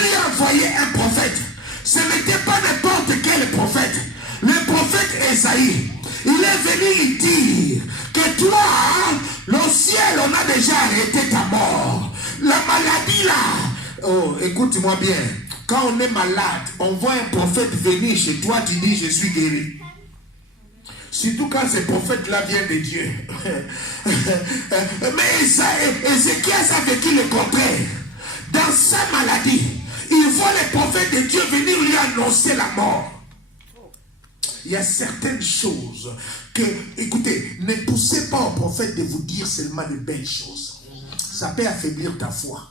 lui a envoyé un prophète. Ce n'était pas n'importe quel prophète. Le prophète Esaïe. Il est venu lui dire que toi, le ciel, on a déjà arrêté ta mort. La maladie là. Oh, écoute-moi bien. Quand on est malade, on voit un prophète venir chez toi, tu dis je suis guéri. Surtout quand ce prophète-là vient de Dieu. Mais Ézéchias a vécu le contraire. Dans sa maladie, il voit les prophètes de Dieu venir lui annoncer la mort. Il y a certaines choses que, écoutez, ne poussez pas au prophète de vous dire seulement de belles choses. Ça peut affaiblir ta foi.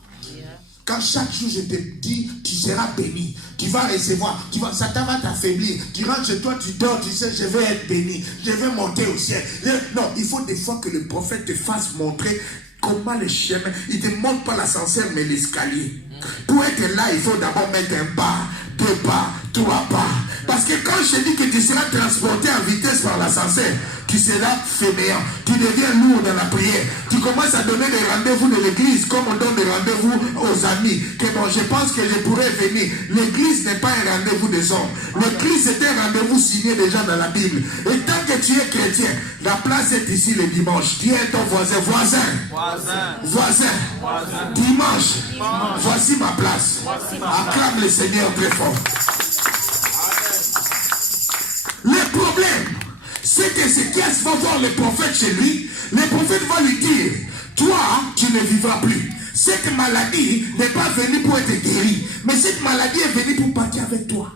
Quand chaque jour je te dis, tu seras béni, tu vas recevoir, Satan va t'affaiblir. Tu rentres chez toi, tu dors, tu sais, je vais être béni, je vais monter au ciel. Non, il faut des fois que le prophète te fasse montrer comment le chemin, il ne te montre pas l'ascenseur mais l'escalier. Pour être là, il faut d'abord mettre un pas, 2 pas, 3 pas. Parce que quand je dis que tu seras transporté en vitesse par l'ascenseur, tu seras fainéant, tu deviens lourd dans la prière. Tu commences à donner des rendez-vous de l'église comme on donne des rendez-vous aux amis. Que bon, je pense que je pourrais venir. L'église n'est pas un rendez-vous des hommes. L'église est un rendez-vous signé déjà dans la Bible. Et tant que tu es chrétien, la place est ici le dimanche. Tu es ton voisin. Dimanche. Voici ma place. Acclame le Seigneur très fort. Le problème, c'est que Ézéchias va voir le prophète chez lui. Le prophète va lui dire, toi, tu ne vivras plus. Cette maladie n'est pas venue pour être guérie, mais cette maladie est venue pour partir avec toi.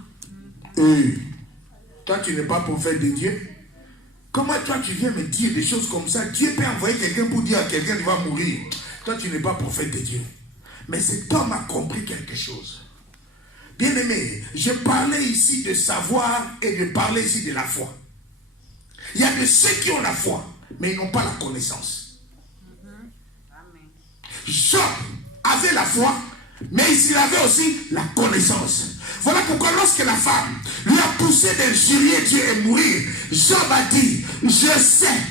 Et toi, tu n'es pas prophète de Dieu. Comment toi, tu viens me dire des choses comme ça? Dieu peut envoyer quelqu'un pour dire à quelqu'un qu'il va mourir. Toi, tu n'es pas prophète de Dieu. Mais cet homme a compris quelque chose. Bien-aimé, je parlais ici de savoir et de parler ici de la foi. Il y a de ceux qui ont la foi, mais ils n'ont pas la connaissance. Job avait la foi, mais il avait aussi la connaissance. Voilà pourquoi lorsque la femme lui a poussé d'injurier Dieu et mourir, Job a dit, je sais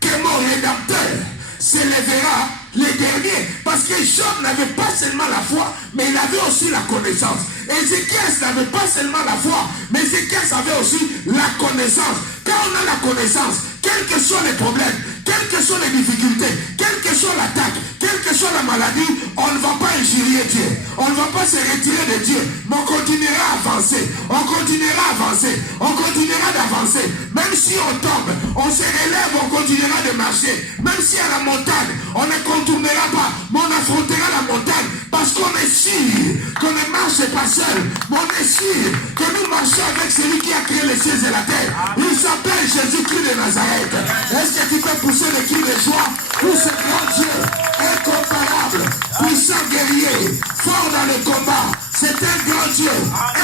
que mon Rédempteur s'élèvera les derniers. Parce que Job n'avait pas seulement la foi, mais il avait aussi la connaissance. Ézéchias n'avait pas seulement la foi, mais Ézéchias avait aussi la connaissance. Quand on a la connaissance, quels que soient les problèmes, quelles que soient les difficultés, quelle que soit l'attaque, quelle que soit la maladie, on ne va pas injurier Dieu. On ne va pas se retirer de Dieu. Mais on continuera à avancer. On continuera à avancer. On continuera d'avancer. Même si on tombe, on se relève, on continuera de marcher. Même si à la montagne, on ne contournera pas, mais on affrontera la montagne. Parce qu'on est sûr qu'on ne marche pas seul. Mais on est sûr que nous marchons avec celui qui a créé les cieux et la terre. Il s'appelle Jésus-Christ de Nazareth. Est-ce que tu peux pousser le cri de joie pour ce grand Dieu incomparable, puissant guerrier, fort dans le combat? C'est un grand Dieu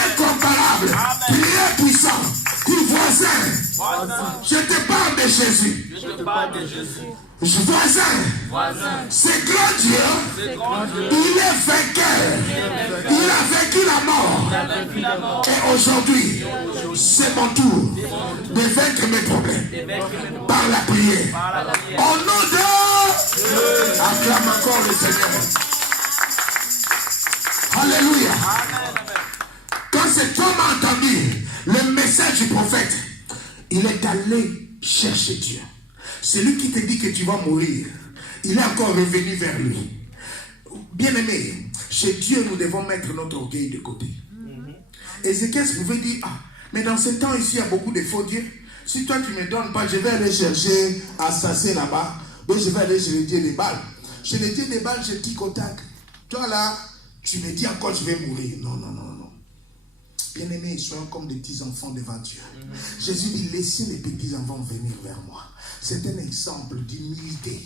incomparable, très puissant. Dis voisin, je te parle de Jésus. Voisin, ce grand Dieu, il est vainqueur. Il a vaincu la mort. Et aujourd'hui, c'est mon tour de vaincre mes problèmes par la prière. Au nom de... Acclame encore le Seigneur. Alléluia. Quand cet homme a entendu le message du prophète, il est allé chercher Dieu. Celui qui te dit que tu vas mourir, il est encore revenu vers lui. Bien-aimé, chez Dieu, nous devons mettre notre orgueil de côté. Ézéchias pouvait dire, mais dans ce temps ici, il y a beaucoup de faux dieux. Si toi tu ne me donnes pas, je vais aller chercher Assassin là-bas. Donc je vais aller chez le Dieu des Bals. Chez le Dieu des Bals, je dis contact. Toi là, tu me dis encore je vais mourir. Non. Bien-aimés, soyons comme des petits enfants devant Dieu. Jésus dit, laissez les petits enfants venir vers moi. C'est un exemple d'humilité.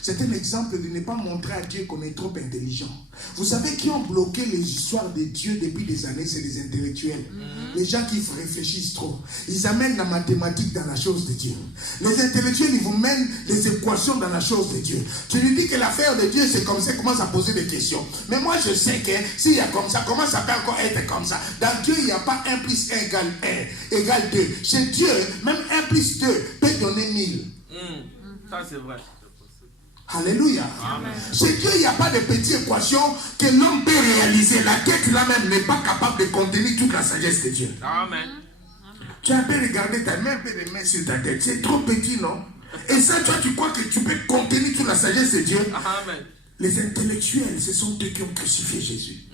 C'est un exemple de ne pas montrer à Dieu qu'on est trop intelligent. Vous savez qui ont bloqué les histoires de Dieu depuis des années, c'est les intellectuels. Les gens qui réfléchissent trop. Ils amènent la mathématique dans la chose de Dieu. Les intellectuels, ils vous mènent les équations dans la chose de Dieu. Tu lui dis que l'affaire de Dieu, c'est comme ça, commence à poser des questions. Mais moi, je sais que s'il y a comme ça, comment ça peut encore être comme ça? Dans Dieu, il n'y a pas 1 plus 1 égale 2. Chez Dieu, même 1 plus 2 peut donner 1000. Ça, c'est vrai. Alléluia. Chez Dieu, il n'y a pas de petite équation que l'homme peut réaliser. La tête là-même n'est pas capable de contenir toute la sagesse de Dieu. Amen. Tu as un peu regardé ta main, un peu de main sur ta tête. C'est trop petit, non? Et ça, toi, tu crois que tu peux contenir toute la sagesse de Dieu? Amen. Les intellectuels, ce sont eux qui ont crucifié Jésus.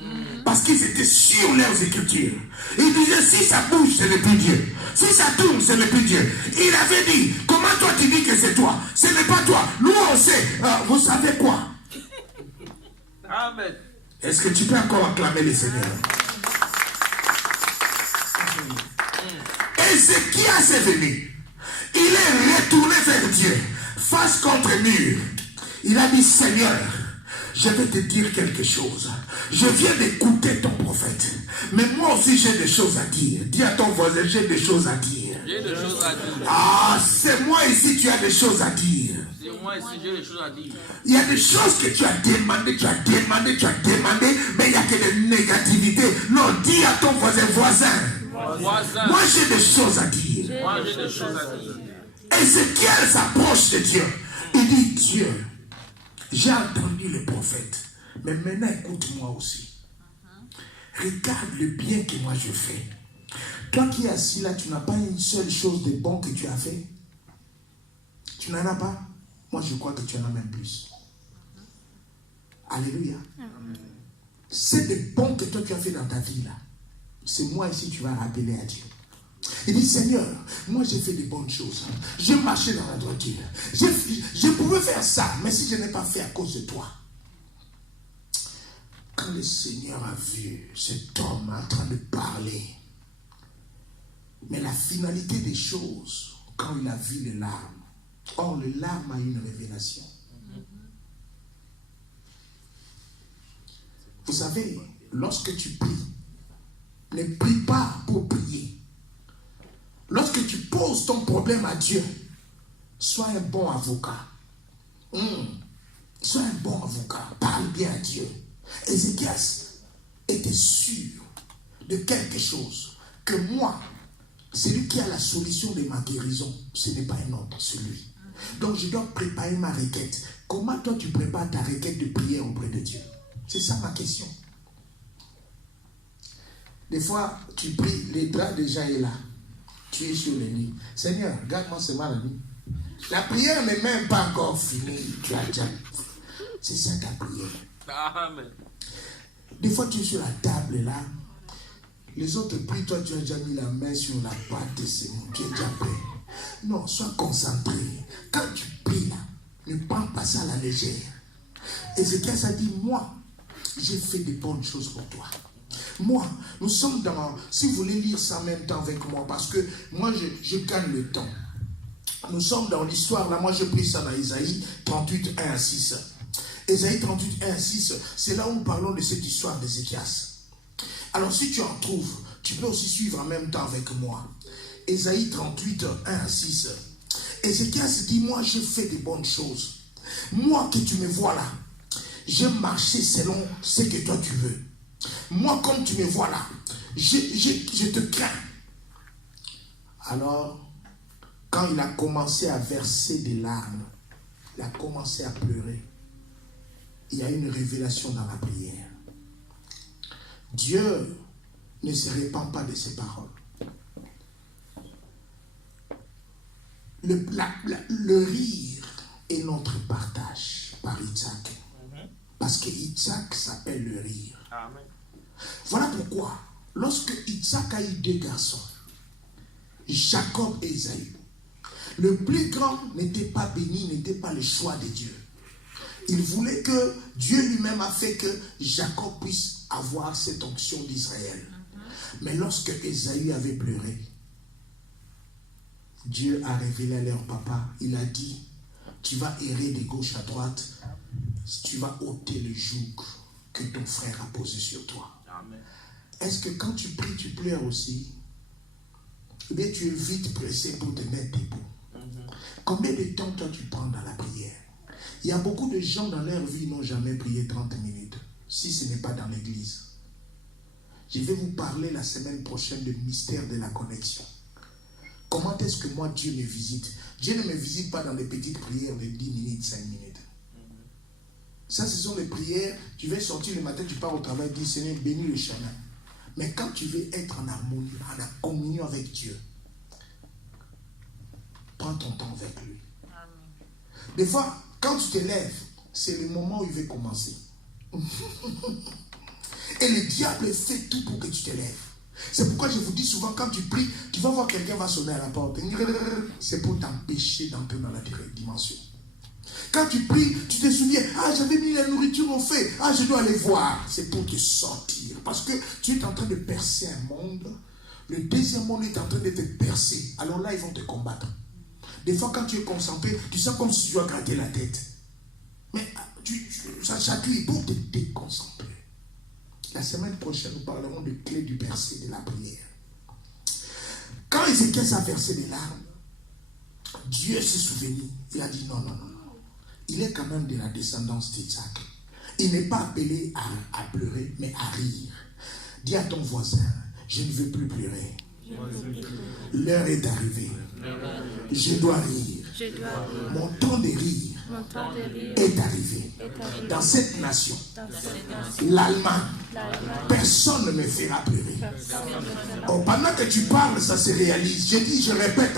Parce qu'ils étaient sur leurs écritures. Ils disaient, si ça bouge, c'est le plus Dieu. Si ça tourne, c'est le plus Dieu. Il avait dit, comment toi tu dis que c'est toi? Ce n'est pas toi. Nous, on sait. Vous savez quoi? Amen. Est-ce que tu peux encore acclamer le Seigneur? Ézéchias est venu. Il est retourné vers Dieu, face contre mur. Il a dit, Seigneur, je vais te dire quelque chose. Je viens d'écouter ton prophète. Mais moi aussi j'ai des choses à dire. Dis à ton voisin, j'ai des choses à dire. J'ai des choses à dire. Ah, c'est moi ici, tu as des choses à dire. C'est moi ici, j'ai des choses à dire. Il y a des choses que tu as demandé, mais il n'y a que des négativités. Non, dis à ton voisin, moi j'ai des choses à dire. Moi j'ai des choses à dire. Ézéchiel s'approche de Dieu. Il dit, Dieu, j'ai entendu le prophète, mais maintenant écoute-moi aussi. Regarde le bien que moi je fais. Toi qui es assis là, tu n'as pas une seule chose de bon que tu as fait? Tu n'en as pas? Moi je crois que tu en as même plus. Alléluia. C'est le bon que toi tu as fait dans ta vie là. C'est moi ici tu vas rappeler à Dieu. Il dit, Seigneur, moi j'ai fait des bonnes choses. J'ai marché dans la droiture. Je pouvais faire ça, mais si je n'ai pas fait à cause de toi. Quand le Seigneur a vu cet homme en train de parler, mais la finalité des choses, quand il a vu les larmes, or les larmes a une révélation. Vous savez, lorsque tu pries, ne prie pas pour prier. Lorsque tu poses ton problème à Dieu, sois un bon avocat. Sois un bon avocat. Parle bien à Dieu. Ézéchias était sûr de quelque chose. Que moi, celui qui a la solution de ma guérison, ce n'est pas un autre, c'est lui. Donc je dois préparer ma requête. Comment toi tu prépares ta requête de prière auprès de Dieu? C'est ça ma question. Des fois, tu pries, les draps déjà est là. Tu es sur le lit. Seigneur, garde-moi ce mal à nuit. La prière n'est même pas encore finie. Tu as déjà. C'est ça ta prière. Amen. Des fois, tu es sur la table là. Les autres prient, toi, tu as déjà mis la main sur la pâte. C'est bon, tu es déjà prêt. Non, sois concentré. Quand tu pries là, ne prends pas ça à la légère. Ézéchias a dit, moi, j'ai fait de bonnes choses pour toi. Moi, nous sommes dans... Si vous voulez lire ça en même temps avec moi, parce que moi, je gagne le temps. Nous sommes dans l'histoire, là, moi, je prie ça dans Isaïe 38, 1 à 6. Isaïe 38, 1 à 6, c'est là où nous parlons de cette histoire d'Ézéchias. Alors, si tu en trouves, tu peux aussi suivre en même temps avec moi. Isaïe 38, 1 à 6. Ézéchias dit, moi, je fais de bonnes choses. Moi, que tu me vois là, j'ai marché selon ce que toi tu veux. Moi, comme tu me vois là, je te crains. Alors, quand il a commencé à verser des larmes, il a commencé à pleurer. Il y a une révélation dans la prière. Dieu ne se répand pas de ses paroles. Le rire est notre partage par Isaac. Parce que Isaac s'appelle le rire. Amen. Voilà pourquoi, lorsque Isaac a eu deux garçons, Jacob et Ésaü, le plus grand n'était pas béni, n'était pas le choix de Dieu. Il voulait que Dieu lui-même a fait que Jacob puisse avoir cette onction d'Israël. Mais lorsque Ésaü avait pleuré, Dieu a révélé à leur papa, il a dit, tu vas errer de gauche à droite, tu vas ôter le joug que ton frère a posé sur toi. Amen. Est-ce que quand tu pries, tu pleures aussi? Ou bien tu es vite pressé pour te mettre debout? Combien de temps toi tu prends dans la prière? Il y a beaucoup de gens dans leur vie qui n'ont jamais prié 30 minutes, si ce n'est pas dans l'église. Je vais vous parler la semaine prochaine du mystère de la connexion. Comment est-ce que moi Dieu me visite? Dieu ne me visite pas dans des petites prières de 10 minutes, 5 minutes. Ça, ce sont les prières. Tu veux sortir le matin, tu pars au travail, dis Seigneur, bénis le chemin. Mais quand tu veux être en harmonie, en communion avec Dieu, prends ton temps avec lui. Amen. Des fois, quand tu te lèves, c'est le moment où il veut commencer. Et le diable fait tout pour que tu te lèves. C'est pourquoi je vous dis souvent, quand tu pries, tu vas voir quelqu'un va sonner à la porte. C'est pour t'empêcher d'entrer dans la dimension. Quand tu pries, tu te souviens, j'avais mis la nourriture au feu, je dois aller voir. C'est pour te sortir. Parce que tu es en train de percer un monde. Le deuxième monde est en train de te percer. Alors là, ils vont te combattre. Des fois, quand tu es concentré, tu sens comme si tu dois gratter la tête. Mais ça crie pour te déconcentrer. La semaine prochaine, nous parlerons de clés du percé de la prière. Quand Ézéchiel a versé des larmes, Dieu s'est souvenu. Il a dit non. Il est quand même de la descendance d'Isaac. Il n'est pas appelé à pleurer, mais à rire. Dis à ton voisin, je ne veux plus pleurer. L'heure est arrivée. Je dois rire. Mon temps de rire est arrivé. Dans cette nation, l'Allemagne, personne ne me fera pleurer. Pendant que tu parles, ça se réalise. Je répète.